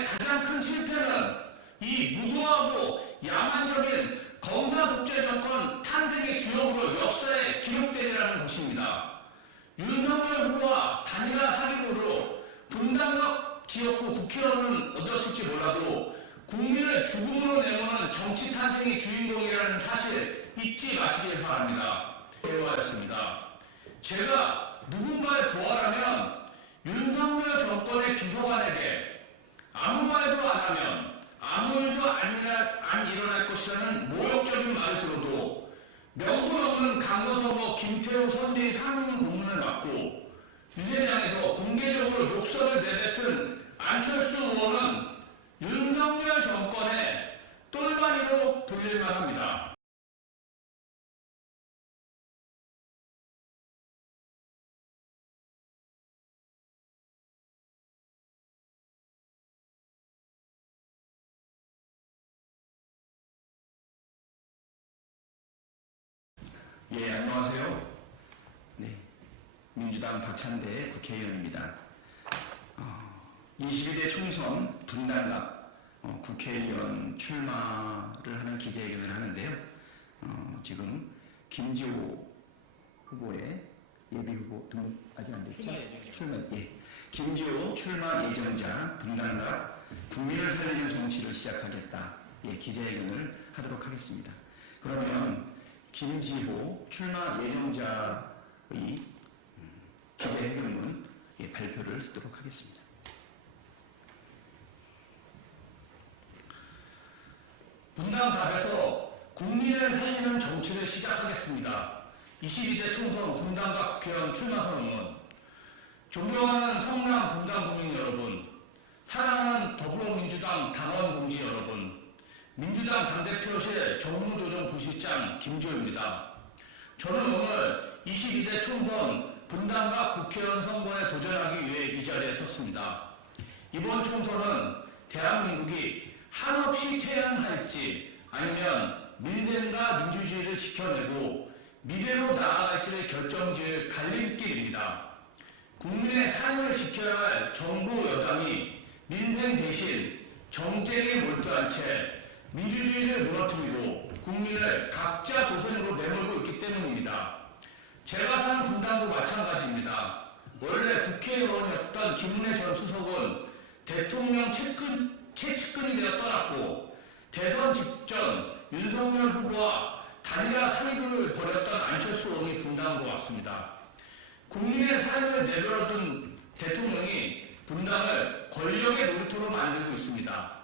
정권의 가장 큰 실패는 이 무도하고 야만적인 검사 독재 정권 탄생의 주역으로 역사에 기록되리라는 것입니다. 윤석열 후보와 단일화 사기로 분당역 지역구 국회의원은 얻었을지 몰라도 국민을 죽음으로 내모는 정치 탄생의 주인공이라는 사실 잊지 마시길 바랍니다. 대화였습니다. 제가 누군가의 부하라면 윤석열 정권의 비서관에게 아무 말도 안 하면 아무 일도 안 일어날 것이라는 모욕적인 말을 들어도 명분 없는 강서선거 김태우 선대위 상임 고문을 받고 유세장에서 공개적으로 욕설을 내뱉은 안철수 의원은 윤석열 정권의 똘마니로 불릴만 합니다. 예, 안녕하세요. 네, 민주당 박찬대 국회의원입니다. 22대 총선 분당갑 국회의원 출마를 하는 기자회견을 하는데요. 지금 김지호 후보의 예비 후보 등록 아직 안 됐죠? 출마, 예. 김지호 출마 예정자 분당갑 국민을 살리는 정치를 시작하겠다. 예, 기자회견을 하도록 하겠습니다. 그러면 김지호 출마 예정자의 기자회견문 발표를 듣도록 하겠습니다. 분당갑에서 국민을 살리는 정치를 시작하겠습니다. 22대 총선 분당갑 국회의원 출마 선언문. 존경하는 성남 분당 국민 여러분, 사랑하는 더불어민주당 당원 동지 여러분, 민주당 당대표실 정무조정부실장 김지호입니다. 저는 오늘 22대 총선 분당갑 국회의원 선거에 도전하기 위해 이 자리에 섰습니다. 이번 총선은 대한민국이 한없이 퇴양할지 아니면 민생과 민주주의를 지켜내고 미래로 나아갈지를 결정지을 갈림길입니다. 국민의 삶을 지켜야 할 정부 여당이 민생 대신 정쟁에 몰두한 채 민주주의를 무너뜨리고 국민을 각자 도생으로 내몰고 있기 때문입니다. 제가 사는 분당도 마찬가지입니다. 원래 국회의원이었던 김은혜 전 수석은 대통령 최측근이 되어 떠났고 대선 직전 윤석열 후보와 단일화 사기를 벌였던 안철수 의원이 분당으로 왔습니다. 국민의 삶을 내버려둔 대통령이 분당을 권력의 놀이터로 만들고 있습니다.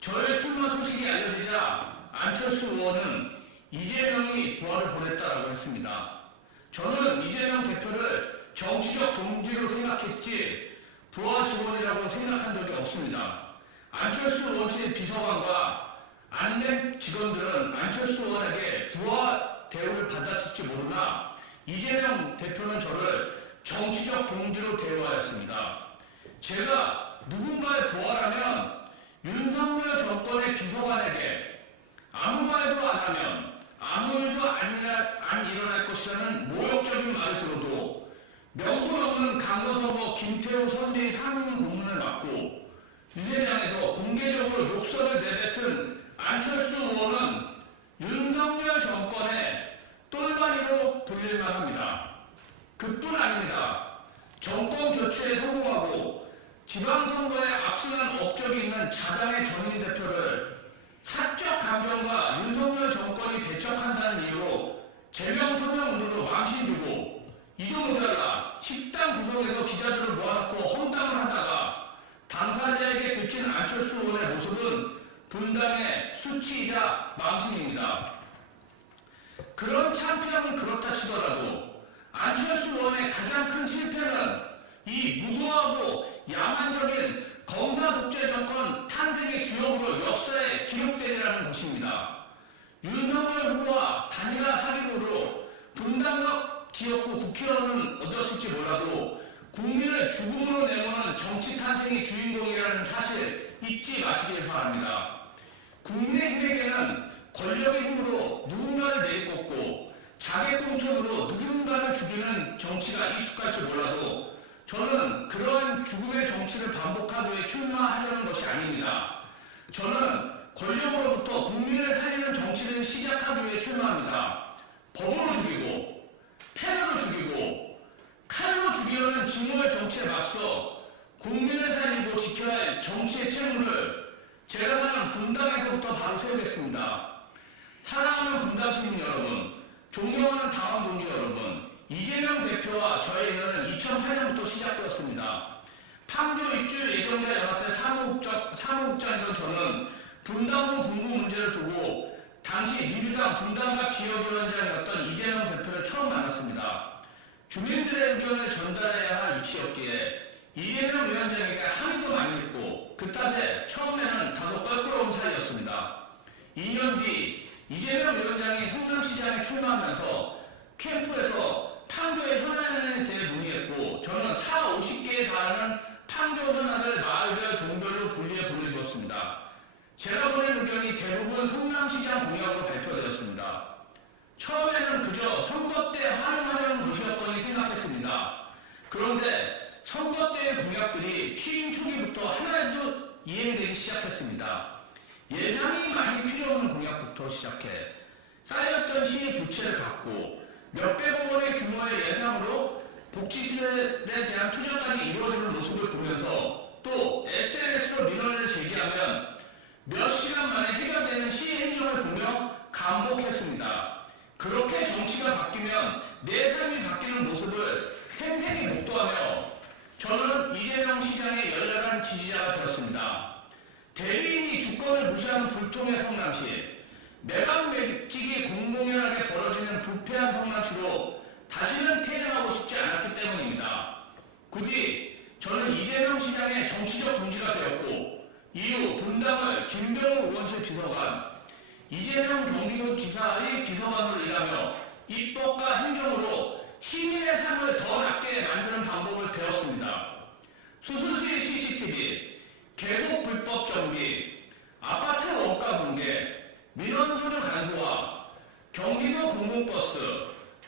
저의 출마 소식이 알려지자 안철수 의원은 이재명이 부하를 보냈다라고 했습니다. 저는 이재명 대표를 정치적 동지로 생각했지 부하 직원이라고 생각한 적이 없습니다. 안철수 의원실 비서관과 안랩 직원들은 안철수 의원에게 부하 대우를 받았을지 모르나 이재명 대표는 저를 정치적 동지로 대우하였습니다. 제가 누군가의 부하라면 윤석열 정권의 비서관에게 아무 말도 안 하면 아무 일도 안 일어날 것이라는 모욕적인 말을 들어도 명분 없는 강서선거 김태우 선대위 상임 고문을 받고 유세장에서 공개적으로 욕설을 내뱉은 안철수 의원은 윤석열 정권의 똘마니로 불릴만 합니다. 그뿐 아닙니다. 정권 교체에 성공하고 지방선거에 압승한 업적이 있는 자당의 전임 대표를 사적 감정과 윤석열 정권이 배척한다는 이유로 제명 서명 운동으로 망신 주고 이도 모자라 식당 구석에서 기자들을 모아놓고 험담을 하다가 당사자에게 들킨 안철수 의원의 모습은 분당의 수치이자 망신입니다. 그런 창피함은 그렇다 치더라도 안철수 의원의 가장 큰 실패는 이 무도하고 야만적인 검사 독재 정권 탄생의 주역으로 역사에 기록되리라는 것입니다. 윤석열 후보와 단일화 사기로 분당역 지역구 국회의원은 얻었을지 몰라도 국민을 죽음으로 내모는 정치 탄생의 주인공이라는 사실 잊지 마시길 바랍니다. 국민의힘에게는 권력의 힘으로 누군가를 내리꽂고 자객공천으로 누군가를 죽이는 정치가 익숙할지 몰라도 저는 그러한 죽음의 정치를 반복하기 위해 출마하려는 것이 아닙니다. 저는 권력으로부터 국민을 살리는 정치를 시작하기 위해 출마합니다. 법으로 죽이고 펜으로 죽이고 칼로 죽이려는 증오의 정치에 맞서 국민을 살리고 지켜야 할 정치의 책무를 제가 사는 분당에서부터 바로 세우겠습니다. 사랑하는 분당 시민 여러분, 존경하는 당원 동지 여러분, 이재명 대표와 저희는 2008년부터 시작되었습니다. 판교 입주 예정자 연합회 사무국장이던 저는 분당구 분구 문제를 두고 당시 민주당 분당갑 지역위원장이었던 이재명 대표를 처음 만났습니다. 주민들의 의견을 전달해야 할 위치였기에 이재명 위원장에게 항의도 많이 했고 그 탓에 처음에는 다소 껄끄러운 사이였습니다. 2년 뒤 이재명 위원장이 성남시장에 출마하면서 캠프에서 판교의 현안에 대해 문의했고 저는 50개에 달하는 판교 현안을 마을별 동별로 분리해 보내주었습니다. 제가 보낸 의견이 대부분 성남시장 공약으로 발표되었습니다. 처음에는 그저 선거 때 활용하려는 것이었더니 생각했습니다. 그런데 선거 때의 공약들이 취임 초기부터 하나도 이행되기 시작했습니다. 예산이 많이 필요 없는 공약부터 시작해 쌓였던 시의 부채를 갚고 몇백억 원의 규모의 예산으로 복지시설에 대한 투자까지 이루어지는 모습을 보면서 또 SNS로 민원을 제기하면 몇 시간 만에 해결되는 시 행정을 보며 감복했습니다. 그렇게 정치가 바뀌면 내 삶이 바뀌는 모습을 생생히 목도하며 저는 이재명 시장의 열렬한 지지자가 되었습니다. 대리인이 주권을 무시하는 불통의 성남시, 매각매직이 공공연하게 벌어지는 부패한 성남시로 다시는 퇴행하고 싶지 않았기 때문입니다. 부디 저는 이재명 시장의 정치적 동지가 되었고 이후 분당을 김병우 의원실 비서관, 이재명 경기도지사의 비서관으로 일하며 입법과 행정으로 시민의 삶을 더 낫게 만드는 방법을 배웠습니다. 수술실 CCTV, 계곡 불법 정비, 아파트 원가 붕괴, 민원서류 간소화, 경기도 공공버스,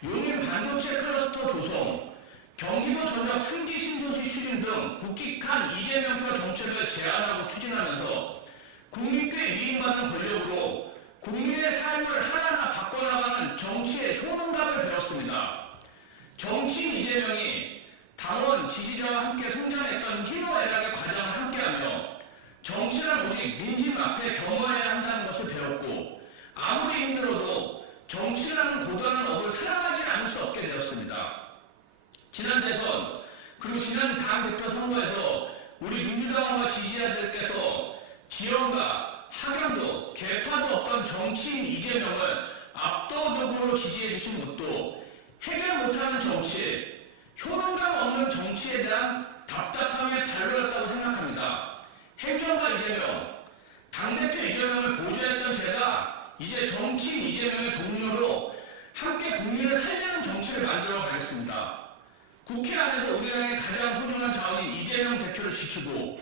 용인 반도체 클러스터 조성, 경기도 전역 승기 신도시 추진 등 굵직한 이재명표 정책을 제안하고 추진하면서 국민께 위임받은 권력으로 국민의 삶을 하나하나 바꿔나가는 정치의 효능감을 배웠습니다. 정치인 이재명이 당원 지지자와 함께 성장했던 희노애락의 과정을 함께하며 정치란 오직 민심 앞에 겸허해야 한다는 것을 배웠고 아무리 힘들어도 정치라는 고단한 업을 사랑하지 않을 수 없게 되었습니다. 지난 대선 그리고 지난 당대표 선거에서 우리 민주당원과 지지자들께서 지역과 학연도 개파도 없던 정치인 이재명을 압도적으로 지지해 주신 것도 해결 못하는 정치, 효능감 없는 정치에 대한 답답함의 발로였다고 생각합니다. 행정가 이재명, 당대표 이재명을 보좌했던 제가 이제 정치인 이재명의 동료로 함께 국민을 살리는 정치를 만들어 가겠습니다. 국회 안에서 우리 당의 가장 소중한 자원인 이재명 대표를 지키고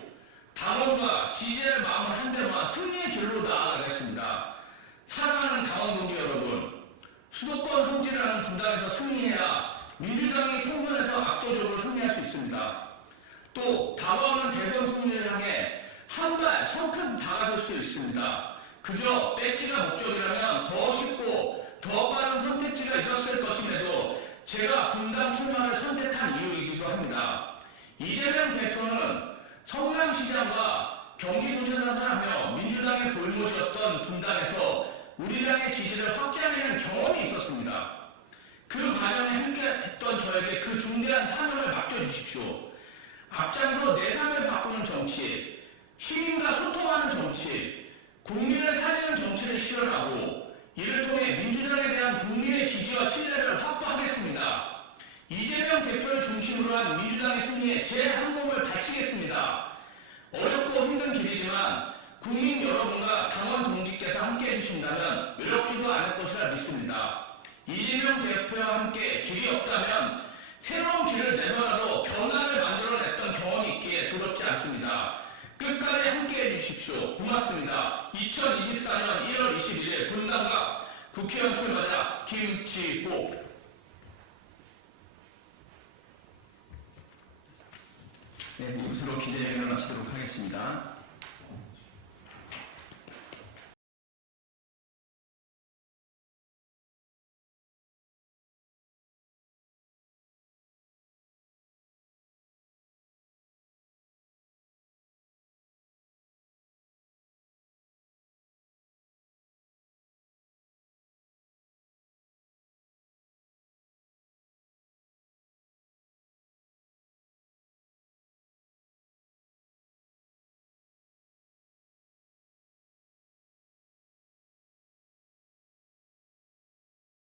당원과 지지자의 마음을 한데 모아 승리의 길로 나아가겠습니다. 사랑하는 당원 동지 여러분, 수도권 성지라는 분당에서 승리해야 민주당이 총선에서 압도적으로 승리할 수 있습니다. 또 다가오는 대선 승리를 향해 한 발 성큼 다가설 수 있습니다. 그저 배지가 목적이라면 더 쉽고 더 빠른 선택지가 있었을 것임에도 제가 분당 출마를 선택한 이유이기도 합니다. 이재명 대표는 성남시장과 경기도지사를 하며 민주당의 볼모지였던 분당에서 우리 당의 지지를 확장하는 경험이 있었습니다. 그 과정에 함께했던 저에게 그 중대한 사명을 맡겨주십시오. 앞장서 내 삶을 바꾸는 정치, 시민과 소통하는 정치, 국민을 살리는 정치를 실현하고 이를 통해 민주당에 대한 국민의 지지와 신뢰를 확보하겠습니다. 이재명 대표를 중심으로 한 민주당의 승리에 제 한 몸을 바치겠습니다. 어렵고 힘든 길이지만 국민 여러분과 당원 동지께서 함께해 주신다면 외롭지도 않을 것이라 믿습니다. 이재명 대표와 함께 길이 없다면 새로운 길을 내더라도 변화를 만들어냈던 경험이 있기에 두렵지 않습니다. 끝까지 함께해 주십시오. 고맙습니다. 2024년 1월 21일 분당갑 국회의원 출마자 김치호. 네, 이것으로 기자회견을 마치도록 하겠습니다.